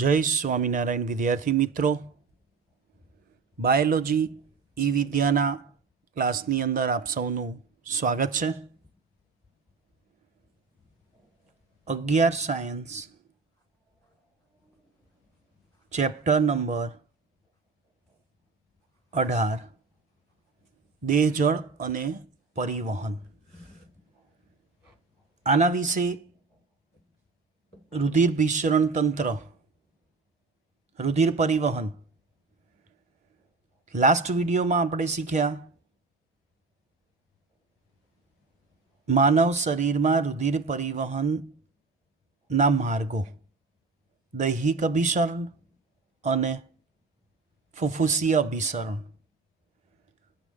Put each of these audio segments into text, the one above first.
જય સ્વામિનારાયણ વિદ્યાર્થી મિત્રો, બાયોલોજી ઈ વિદ્યાના ક્લાસની અંદર આપ સૌનું સ્વાગત છે. 11 સાયન્સ ચેપ્ટર નંબર 18 દેહ જળ અને પરિવહન. આના વિશે રુધિર ભિસરણ તંત્ર, રુધિર પરિવહન. લાસ્ટ વિડીયોમાં આપણે શીખ્યા માનવ શરીરમાં રુધિર પરિવહનના માર્ગો, દૈહિક અભિસરણ અને ફુફ્ફુસીય અભિસરણ.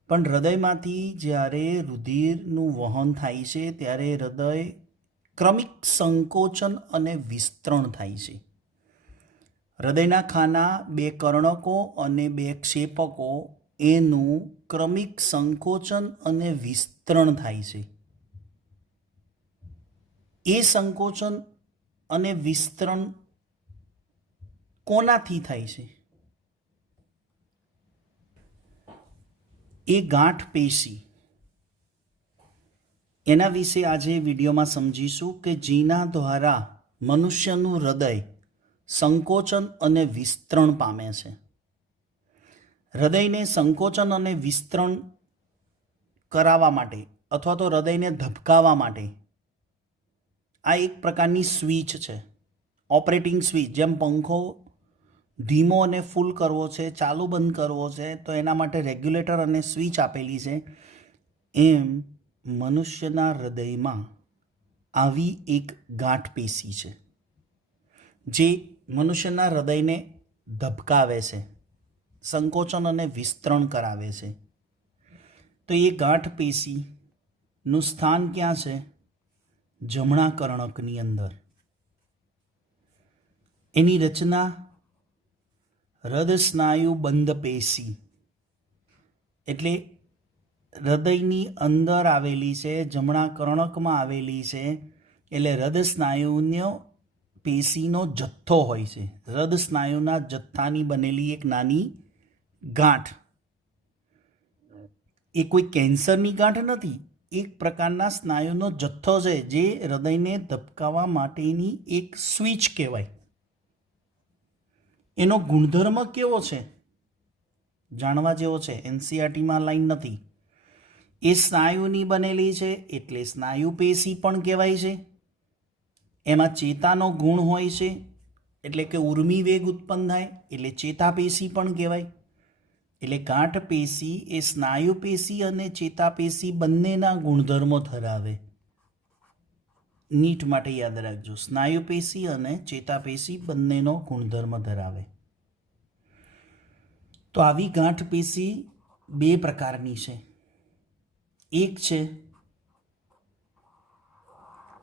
પણ હૃદયમાંથી જ્યારે રુધિરનું વહન થાય છે ત્યારે હૃદય ક્રમિક સંકોચન અને વિસ્તરણ થાય છે. હૃદયના ખાના, બે કર્ણકો અને બે ક્ષેપકો, એનું ક્રમિક સંકોચન અને વિસ્તરણ થાય છે. એ સંકોચન અને વિસ્તરણ કોનાથી થાય છે? એ ગાંઠ પેશી. એના વિશે આજે વિડીયોમાં સમજીશું કે જેના દ્વારા મનુષ્યનું હૃદય સંકોચન અને વિસ્તરણ પામે છે. હૃદયને સંકોચન અને વિસ્તરણ કરાવવા માટે અથવા તો હૃદયને ધબકાવવા માટે આ એક પ્રકારની સ્વિચ છે, ઓપરેટિંગ સ્વિચ. જેમ પંખો ધીમો અને ફૂલ કરવો છે, ચાલુ બંધ કરવો છે, તો એના માટે રેગ્યુલેટર અને સ્વિચ આપેલી છે. એમ મનુષ્યના હૃદયમાં આવી એક ગાંઠ પેશી છે જે મનુષ્યના હૃદયને ધબકાવે છે, સંકોચન અને વિસ્તરણ કરાવે છે. તો એ ગાંઠ પેશીનું સ્થાન ક્યાં છે? જમણા કર્ણકની અંદર. એની રચના હૃદય બંધ પેશી એટલે હૃદયની અંદર આવેલી છે, જમણા કર્ણકમાં આવેલી છે. એટલે હૃદય સ્નાયુનો પેશીનો જથ્થો હોય છે. હૃદય સ્નાયુના જથ્થાની બનેલી એક નાની ગાંઠ. એ કોઈ કેન્સરની ગાંઠ નથી, એક પ્રકારના સ્નાયુનો જથ્થો છે જે હૃદયને ધબકાવવા માટેની એક સ્વિચ કહેવાય. એનો ગુણધર્મ કેવો છે? જાણવા જેવો છે. એનસીઆરટીમાં લાઈન નથી. એ સ્નાયુની બનેલી છે એટલે સ્નાયુ પેશી પણ કહેવાય છે. એમાં ચેતાનો ગુણ હોય છે એટલે કે ઉર્મી વેગ ઉત્પન્ન થાય એટલે ચેતાપેશી પણ કહેવાય. એટલે ગાંઠ પેશી એ સ્નાયુ પેશી અને ચેતાપેશી બંનેના ગુણધર્મો ધરાવે. નીટ માટે યાદ રાખજો, સ્નાયુ પેશી અને ચેતાપેશી બંનેનો ગુણધર્મ ધરાવે. તો આવી ગાંઠ પેશી બે પ્રકારની છે. એક છે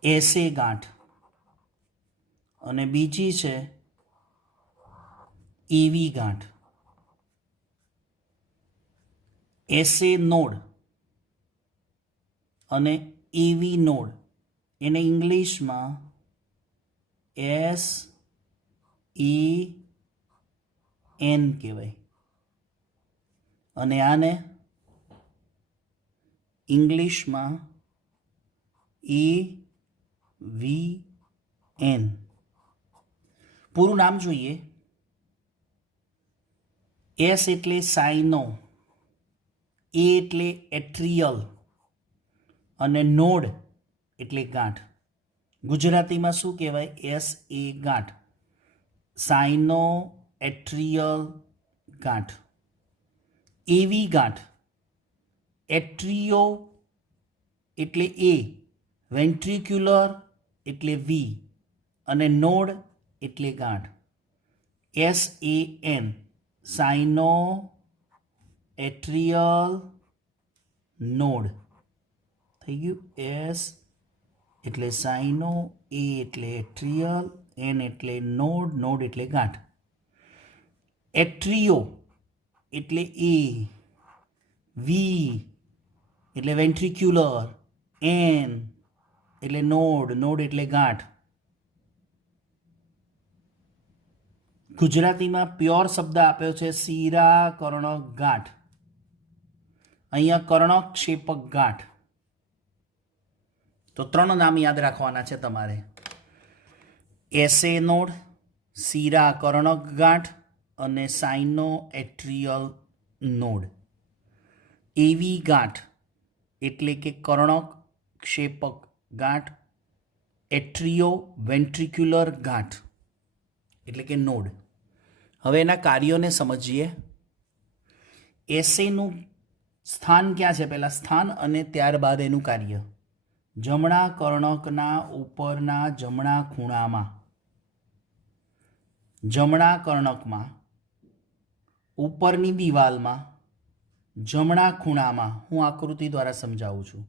એસે ગાંઠ અને બીજી છે એવી ગાંઠ. એસે નોડ અને એવી નોડ, એને ઇંગ્લિશમાં SEN કહેવાય અને આને ઇંગ્લિશમાં AVN. પૂરું નામ જોઈએ. એસ એટલે સાઇનો, એ એટલે એટ્રિયલ અને નોડ એટલે ગાંઠ. ગુજરાતીમાં શું કહેવાય? SE ગાંઠ, સાઇનો એટ્રિયલ ગાંઠ. એવી ગાંઠ, એટ્રિયો એટલે એ, વેન્ટ્રિક્યુલર એટલે વી અને નોડ એટલે ગાંઠ. SAN, સાઇનો એટ્રિયલ નોડ થઈ ગયું. એસ એટલે સાઇનો, એ એટલે એટ્રિયલ, એન એટલે નોડ, નોડ એટલે ગાંઠ. એટ્રિયો એટલે એ, વી એટલે વેન્ટ્રિક્યુલર, એન એટલે નોડ, નોડ એટલે ગાંઠ. ગુજરાતીમાં પ્યોર શબ્દ આપ્યો છે શિરા કર્ણક ગાંઠ. અહીંયા કર્ણક ક્ષેપક ગાંઠ. તો 3 નામ યાદ રાખવાના છે તમારે. એસે નોડ, શિરા કર્ણક ગાંઠ અને સાઇનો એટ્રિયલ નોડ. એવી ગાંઠ એટલે કે કર્ણક ક્ષેપક ગાંઠ, એટ્રિયો વેન્ટ્રિક્યુલર ગાંઠ એટલે કે નોડ. હવે એના કાર્યોને સમજીએ. એસેનું સ્થાન ક્યાં છે? પહેલાં સ્થાન અને ત્યારબાદ એનું કાર્ય. જમણા કર્ણકના ઉપરના જમણા ખૂણામાં, જમણા કર્ણકમાં ઉપરની દિવાલમાં જમણા ખૂણામાં, હું આકૃતિ દ્વારા સમજાવું છું.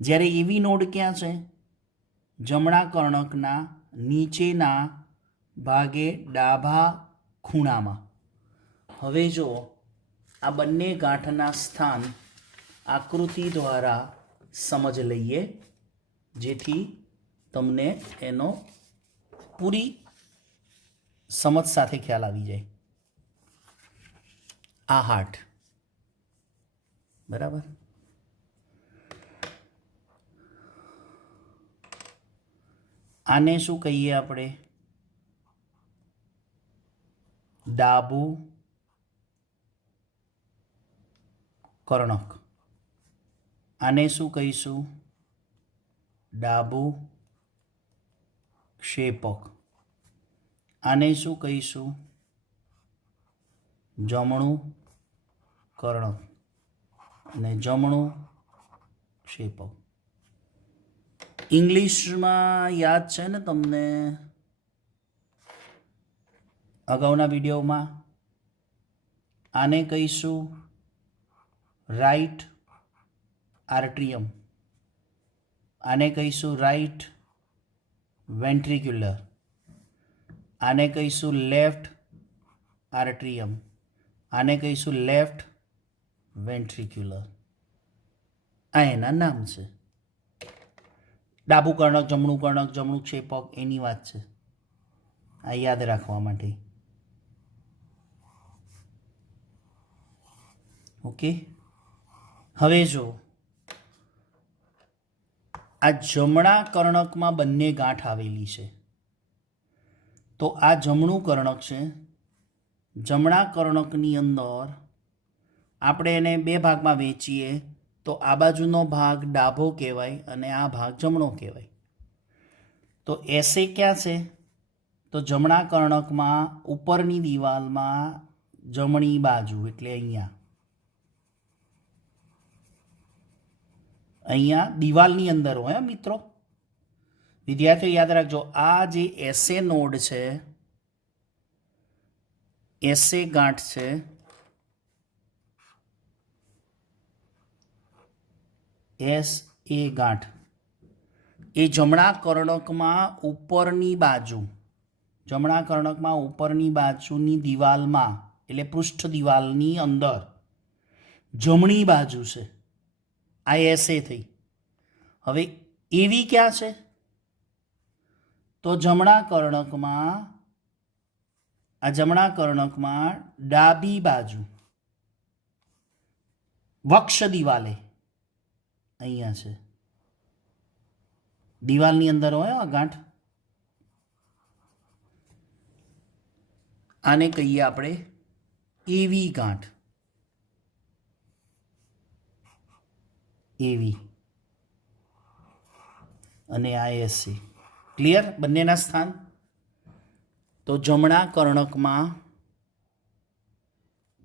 જ્યારે એવી નોડ ક્યાં છે? જમણા કર્ણકના નીચેના ભાગે ડાબા ખૂણામાં. હવે જો આ બંને ગાંઠના સ્થાન આકૃતિ દ્વારા સમજ લઈએ, જેથી તમને એનો પૂરી સમજ સાથે ખ્યાલ આવી જાય. આ હાર્ટ, બરાબર. આને શું કહીએ આપણે? ડાબું કર્ણક. આને શું કહીશું? ડાબું ક્ષેપક. આને શું કહીશું? જમણું કર્ણક અને જમણું ક્ષેપક. ઇંગ્લિશમાં યાદ છે ને તમને? અગાઉના વિડીયોમાં આને કહીશું રાઈટ આર્ટ્રિયમ, આને કહીશું રાઈટ વેન્ટ્રિક્યુલર, આને કહીશું લેફ્ટ આર્ટ્રિયમ, આને કહીશું લેફ્ટ વેન્ટ્રિક્યુલર. આ એના નામ છે. ડાબું કર્ણક, જમણું કર્ણક, જમણું ક્ષેપક, એની વાત છે. આ યાદ રાખવા માટે. ઓકે. હવે જો આ જમણા કર્ણકમાં બંને ગાંઠ આવેલી છે, તો આ જમણું કર્ણક છે. જમણા કર્ણકની અંદર આપણે એને 2 ભાગમાં વહેંચીએ તો આ બાજુનો ભાગ ડાબો કહેવાય અને આ ભાગ જમણો કહેવાય. તો એસે ક્યાં છે? તો જમણા કર્ણકમાં ઉપરની દિવાલમાં જમણી બાજુ, એટલે અહીંયા દિવાલની અંદર હોય મિત્રો. વિદ્યાર્થીઓ યાદ રાખજો, આ જે એસે નોડ છે, એસે ગાંઠ છે, એસ એ ગાંઠ, એ જમણા કર્ણકમાં ઉપરની બાજુ, જમણા કર્ણકમાં ઉપરની બાજુની દિવાલમાં, એટલે પૃષ્ઠ દિવાલની અંદર જમણી બાજુ છે. આ એસે થઈ. હવે એવી ક્યાં છે? તો જમણા કર્ણકમાં, આ જમણા કર્ણકમાં ડાબી બાજુ વક્ષ દિવાલે અહીંયા છે. દિવાલની અંદર હોય આ ગાંઠ. આને કહીએ આપણે એવી ગાંઠ. એવી અને આ એસી. ક્લિયર? બંનેના સ્થાન. તો જમણા કર્ણકમાં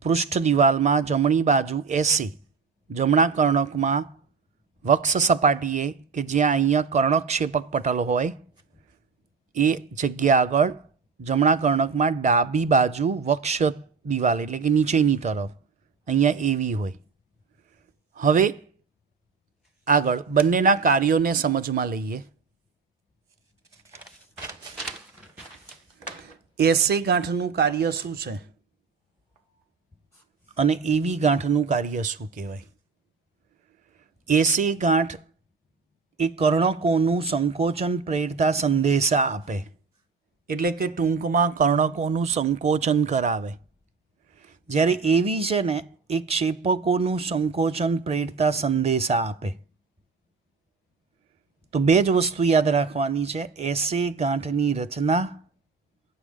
પૃષ્ઠ દિવાલમાં જમણી બાજુ એસી, જમણા કર્ણકમાં વક્ષ સપાટીએ કે જ્યાં અહીંયા કર્ણકક્ષેપક પટલ હોય એ જગ્યા આગળ જમણા કર્ણકમાં ડાબી બાજુ વક્ષ દિવાલ એટલે કે નીચેની તરફ અહીંયા એવી હોય. હવે આગળ બંનેના કાર્યોને સમજમાં લઈએ. એસે ગાંઠનું કાર્ય શું છે અને એવી ગાંઠનું કાર્ય શું કહેવાય? એસે ગાંઠ એ કર્ણકોનું સંકોચન પ્રેરતા સંદેશા આપે. એટલે કે ટૂંકમાં કર્ણકોનું સંકોચન કરાવે. જ્યારે એવી છે ને એ ક્ષેપકોનું સંકોચન પ્રેરતા સંદેશા આપે. તો બે જ વસ્તુ યાદ રાખવાની છે, એસે ગાંઠની રચના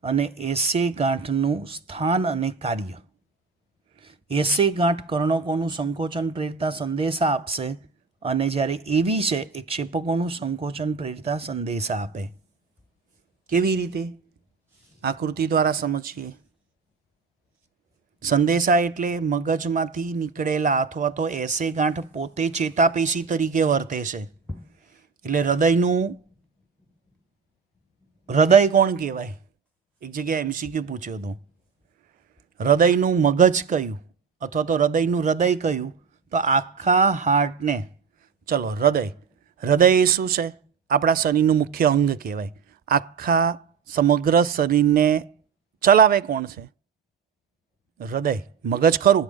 અને એસે ગાંઠનું સ્થાન અને કાર્ય. એસે ગાંઠ કર્ણકોનું સંકોચન પ્રેરતા સંદેશા આપશે અને જ્યારે એવી છે એ ક્ષેપકોનું સંકોચન પ્રેરતા સંદેશા આપે. કેવી રીતે? આકૃતિ દ્વારા સમજીએ. સંદેશા એટલે મગજમાંથી નીકળેલા અથવા તો એસે ગાંઠ પોતે ચેતાપેશી તરીકે વર્તે છે. એટલે હૃદય કોણ કહેવાય? એક જગ્યાએ MCQ પૂછ્યો હતો, હૃદયનું મગજ કયું અથવા તો હૃદયનું હૃદય કયું? તો આખા હાર્ટને, ચલો હૃદય એ શું છે? આપણા શરીરનું મુખ્ય અંગ કહેવાય. આખા સમગ્ર શરીરને ચલાવે કોણ છે? હૃદય. મગજ ખરું,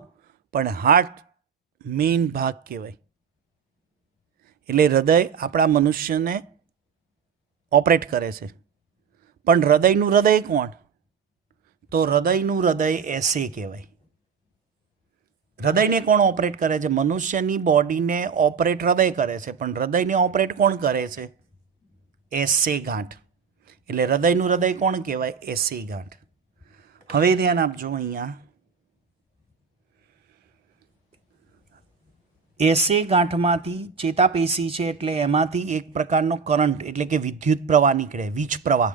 પણ હાર્ટ મેઇન ભાગ કહેવાય. એટલે હૃદય આપણા મનુષ્યને ઓપરેટ કરે છે. પણ હૃદયનું હૃદય કોણ? તો હૃદયનું હૃદય એસે કહેવાય. હૃદયને કોણ ઓપરેટ કરે છે? મનુષ્યની બોડીને ઓપરેટ હૃદય કરે છે, પણ હૃદયને ઓપરેટ કોણ કરે છે? એસે ગાંઠ. એટલે હૃદયનું હૃદય કોણ કહેવાય? એસે ગાંઠ. હવે ધ્યાન આપજો, અહીંયા એસે ગાંઠમાંથી ચેતાપેશી છે એટલે એમાંથી એક પ્રકારનો કરંટ એટલે કે વિદ્યુત પ્રવાહ નીકળે, વીજ પ્રવાહ.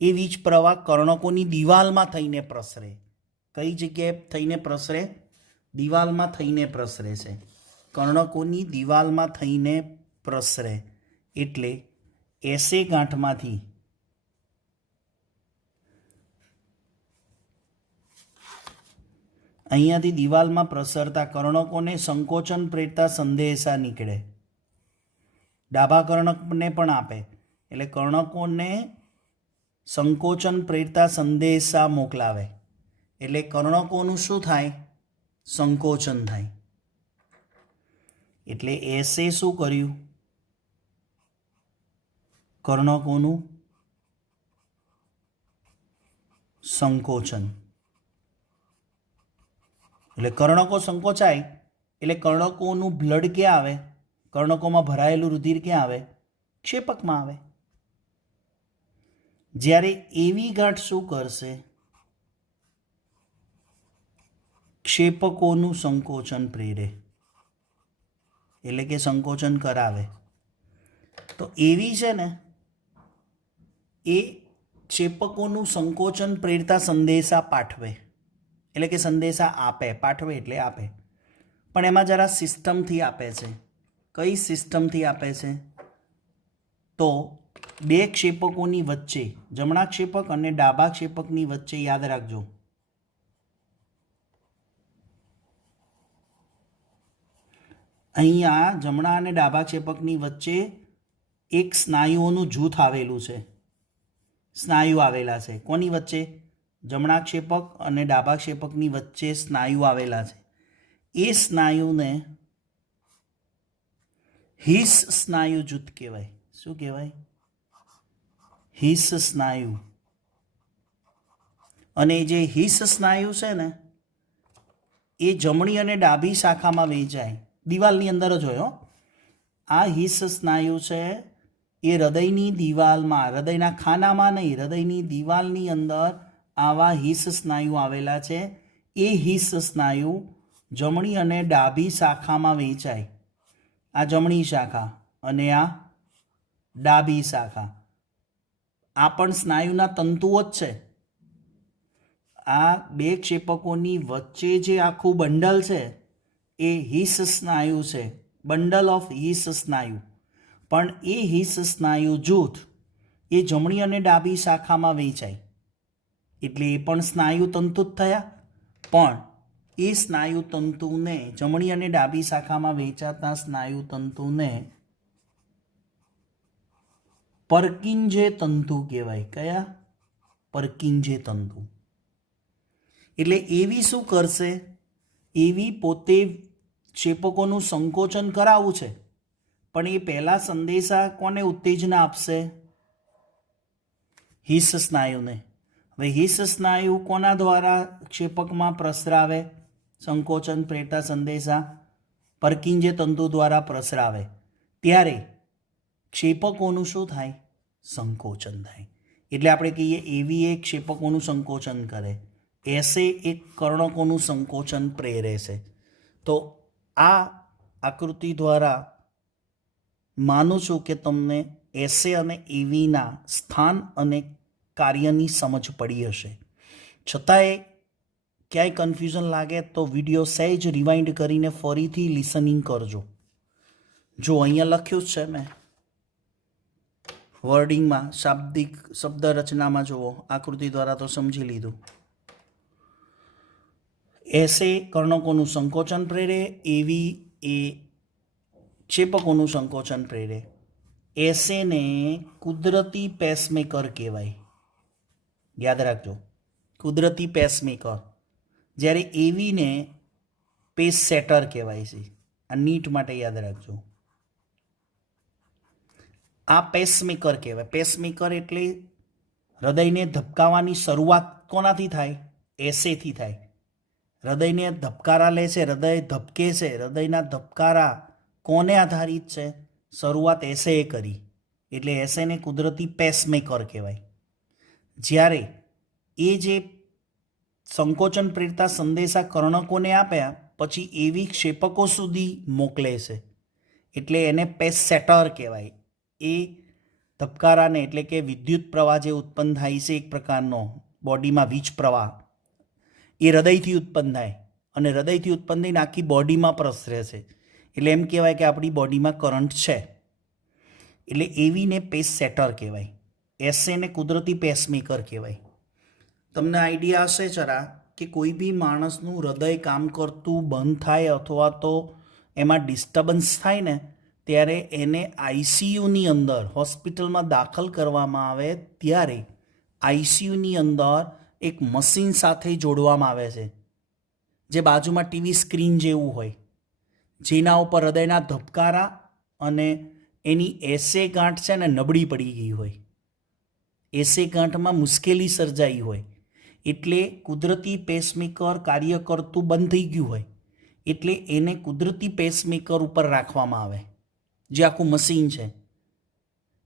એ વીજ પ્રવાહ કર્ણકોની દિવાલમાં થઈને પ્રસરે. કઈ જગ્યાએ થઈને પ્રસરે? દિવાલમાં થઈને પ્રસરે છે. કર્ણકોની દિવાલમાં થઈને પ્રસરે. એટલે એસે ગાંઠમાંથી અહીંયાથી દિવાલમાં પ્રસરતા કર્ણકોને સંકોચન પ્રેરતા સંદેશા નીકળે. ડાબા કર્ણકને પણ આપે. એટલે કર્ણકોને સંકોચન પ્રેરતા સંદેશા મોકલાવે. એટલે કર્ણકોનું શું થાય? સંકોચન થાય. એટલે એસે શું કર્યું? કર્ણકોનું સંકોચન. એટલે કર્ણકો સંકોચાય એટલે કર્ણકોનું બ્લડ ક્યાં આવે? કર્ણકોમાં ભરાયેલું રુધિર ક્યાં આવે? ક્ષેપકમાં આવે. જ્યારે એવી ગાંઠ શું કરશે? ક્ષેપકોનું સંકોચન પ્રેરે, એટલે કે સંકોચન કરાવે. તો એવી છે ને એ ક્ષેપકોનું સંકોચન પ્રેરતા સંદેશા પાઠવે, એટલે કે સંદેશા આપે. પાઠવે એટલે આપે. પણ એમાં જરા સિસ્ટમથી આપે છે. કઈ સિસ્ટમથી આપે છે? તો બે ક્ષેપકોની વચ્ચે, જમણા ક્ષેપક અને ડાબા ક્ષેપકની વચ્ચે, યાદ રાખજો, અહીંયા જમણા અને ડાબા ક્ષેપકની વચ્ચે એક સ્નાયુઓનું જૂથ આવેલું છે. સ્નાયુ આવેલા છે. કોની વચ્ચે? જમણા ક્ષેપક અને ડાબા ક્ષેપકની વચ્ચે સ્નાયુ આવેલા છે. એ સ્નાયુને હિસ સ્નાયુ જૂથ કહેવાય. શું કહેવાય? હિસ સ્નાયુ. અને જે હિસ સ્નાયુ છે ને એ જમણી અને ડાબી શાખામાં વહેંચાય. દિવાલની અંદર જ હોય. આ હિસ સ્નાયુ છે એ હૃદયની દિવાલમાં, હૃદયના ખાનામાં નહીં, હૃદયની દિવાલની અંદર આવા હિસ સ્નાયુ આવેલા છે. એ હિસ સ્નાયુ જમણી અને ડાબી શાખામાં વહેંચાય. આ જમણી શાખા અને આ ડાબી શાખા. આ પણ સ્નાયુના તંતુઓ જ છે. આ બે ક્ષેપકોની વચ્ચે જે આખું બંડલ છે એ હિસ સ્નાયુ છે, બંડલ ઓફ હિસ સ્નાયુ. પણ એ હિસ સ્નાયુ જૂથ એ જમણી અને ડાબી શાખામાં વહેંચાય. એટલે એ પણ સ્નાયુ તંતુ જ થયા. પણ એ સ્નાયુ તંતુને, જમણી અને ડાબી શાખામાં વહેંચાતા સ્નાયુ તંતુને પર્કિંજે તંતુ કહેવાય. કયા? પર્કિંજે તંતુ. એટલે એવી શું કરશે? એવી પોતે ક્ષેપકોનું સંકોચન કરાવવું છે, પણ એ પહેલા સંદેશા કોને ઉત્તેજના આપશે? હિસ સ્નાયુને. હવે હિસ સ્નાયુ કોના દ્વારા ક્ષેપકમાં પ્રસરાવે? સંકોચન પ્રેરતા સંદેશા પરકિંજે તંતુ દ્વારા પ્રસરાવે. ત્યારે ક્ષેપકોનું શું થાય? સંકોચન થાય. એટલે આપણે કહીએ એવી એક ક્ષેપકોનું સંકોચન કરે, એસે એક કર્ણકોનું સંકોચન પ્રેરે છે. તો આ આકૃતિ દ્વારા માનું છું કે તમને એસે અને એવીના સ્થાન અને કાર્યની સમજ પડી હશે. છતાંય ક્યાંય કન્ફ્યુઝન લાગે તો વિડીયો સહેજ રિવાઇન્ડ કરીને ફરીથી લિસનિંગ કરજો. જો અહીંયા લખ્યું જ છે મેં વર્ડિંગમાં, શાબ્દિક શબ્દ રચનામાં જુઓ, આકૃતિ દ્વારા તો સમજી લીધું. એસે કર્ણકોનું સંકોચન પ્રેરે, એવી એ ક્ષેપકોનું સંકોચન પ્રેરે. એસેને કુદરતી પેસમેકર કહેવાય, યાદ રાખજો, કુદરતી પેસમેકર. જ્યારે એવીને પેસ સેટર કહેવાય છે. આ નીટ માટે યાદ રાખજો. આ પેસમેકર કહેવાય. પેસમેકર એટલે હૃદયને ધબકાવવાની શરૂઆત કોનાથી થાય? એસેથી થાય. હૃદયને ધબકારા લે છે, હૃદય ધબકે છે. હૃદયના ધબકારા કોને આધારિત છે? શરૂઆત એસેએ કરી, એટલે એસેને કુદરતી પેસમેકર કહેવાય. જ્યારે એ જે સંકોચન પ્રેરતા સંદેશા કર્ણકોને આપ્યા પછી એવી ક્ષેપકો સુધી મોકલે છે, એટલે એને પેસ સેટર કહેવાય. એ ધબકારાને એટલે કે વિદ્યુત પ્રવાહ જે ઉત્પન્ન થાય છે એક પ્રકારનો બોડીમાં વીજ પ્રવાહ, એ હૃદયથી ઉત્પન્ન થાય અને હૃદયથી ઉત્પન્ન થઈને આખી બોડીમાં પ્રસરે છે. એટલે એમ કહેવાય કે આપણી બોડીમાં કરંટ છે. એટલે એવીને પેસ સેટર કહેવાય, એસેને કુદરતી પેસમેકર કહેવાય. તમને આઈડિયા હશે જરા કે કોઈ બી માણસનું હૃદય કામ કરતું બંધ થાય અથવા તો એમાં ડિસ્ટર્બન્સ થાય ને ત્યારે એને આઈસીયુની અંદર હોસ્પિટલમાં દાખલ કરવામાં આવે ત્યારે આઈસીયુની અંદર એક મશીન સાથે જોડવામાં આવે છે, જે બાજુમાં ટીવી સ્ક્રીન જેવું હોય, જેના ઉપર હૃદયના ધબકારા અને એની એસે ગાંઠ છે ને નબળી પડી ગઈ હોય, એસે ગાંઠમાં મુશ્કેલી સર્જાઈ હોય, એટલે કુદરતી પેસમેકર કાર્ય કરતું બંધ થઈ ગયું હોય, એટલે એને કુદરતી પેસમેકર ઉપર રાખવામાં આવે, જે આખું મશીન છે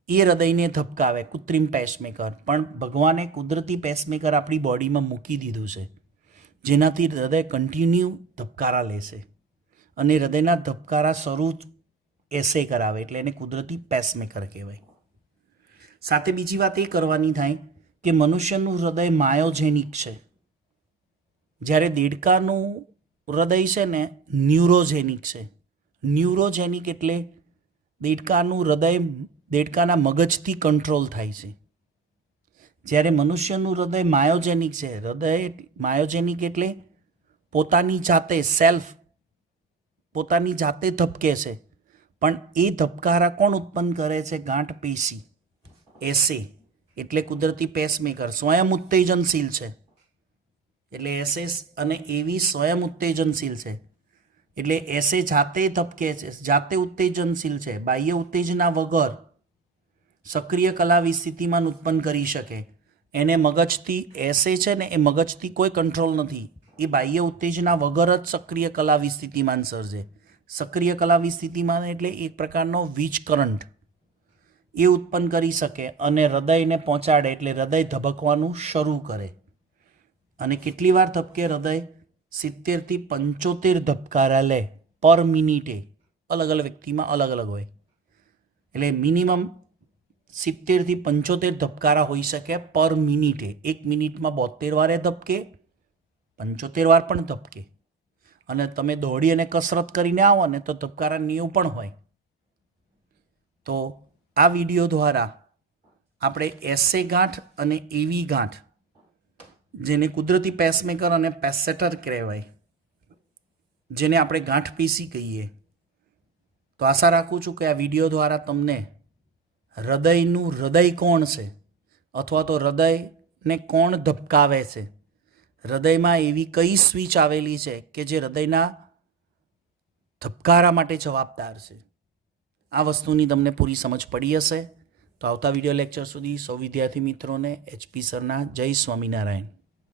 એ હૃદયને ધબકાવે, કૃત્રિમ પેસમેકર. પણ ભગવાને કુદરતી પેસમેકર આપણી બોડીમાં મૂકી દીધું છે, જેનાથી હૃદય કન્ટિન્યુ ધબકારા લેશે અને હૃદયના ધબકારા શરૂ એસે કરાવે, એટલે એને કુદરતી પેસમેકર કહેવાય. સાથે બીજી વાત એ કરવાની થાય કે મનુષ્યનું હૃદય માયોજેનિક છે, જ્યારે દેડકાનું હૃદય છે ને ન્યુરોજેનિક છે. ન્યુરોજેનિક એટલે દેડકાનું હૃદય દેડકાના મગજથી કંટ્રોલ થાય છે, જ્યારે મનુષ્યનું હૃદય માયોજેનિક છે. હૃદય માયોજેનિક એટલે પોતાની જાતે પોતાની જાતે ધબકે છે, પણ એ ધબકારા કોણ ઉત્પન્ન કરે છે? ગાંઠ પેશી, એસે એટલે કુદરતી પેસમેકર સ્વયં ઉત્તેજનશીલ છે. એટલે એસે અને એવી સ્વયં ઉત્તેજનશીલ છે, એટલે એસે જાતે ધબકે છે, જાતે ઉત્તેજનશીલ છે, બાહ્ય ઉત્તેજના વગર સક્રિય કલાવી સ્થિતિમાન ઉત્પન્ન કરી શકે. એને મગજથી એસે છે ને એ મગજથી કોઈ કંટ્રોલ નથી, એ બાહ્ય ઉત્તેજના વગર જ સક્રિય કલાવી સ્થિતિમાન સર્જે. સક્રિય કલાવી સ્થિતિમાન એટલે એક પ્રકારનો વીજ કરંટ એ ઉત્પન્ન કરી શકે અને હૃદયને પહોંચાડે, એટલે હૃદય ધબકવાનું શરૂ કરે. અને કેટલી વાર ધબકે હૃદય? 70થી 75 ધબકારા લે પર મિનિટે. અલગ અલગ વ્યક્તિમાં અલગ અલગ હોય, એટલે મિનિમમ 70થી 75 ધબકારા હોઈ શકે પર મિનિટે. એક મિનિટમાં 72 વારે ધબકે, 75 વાર પણ ધબકે. અને તમે દોડી અને કસરત કરીને આવો ને તો ધબકારા 90 પણ હોય. તો આ વિડીયો દ્વારા આપણે એસે ગાંઠ અને એવી ગાંઠ, જેને કુદરતી પેસમેકર અને પેસેટર કહેવાય, જેને આપણે ગાંઠ પેશી કહીએ, તો આશા રાખું છું કે આ વિડીયો દ્વારા તમને હૃદયનું હૃદય કોણ છે અથવા તો હૃદયને કોણ ધબકાવે છે, હૃદયમાં એવી કઈ સ્વિચ આવેલી છે કે જે હૃદયના ધબકારા માટે જવાબદાર છે, આ વસ્તુની તમને પૂરી સમજ પડી હશે. તો આવતા વિડીયો લેક્ચર સુધી સૌ વિદ્યાર્થી મિત્રોને એચપી સરના જય સ્વામિનારાયણ.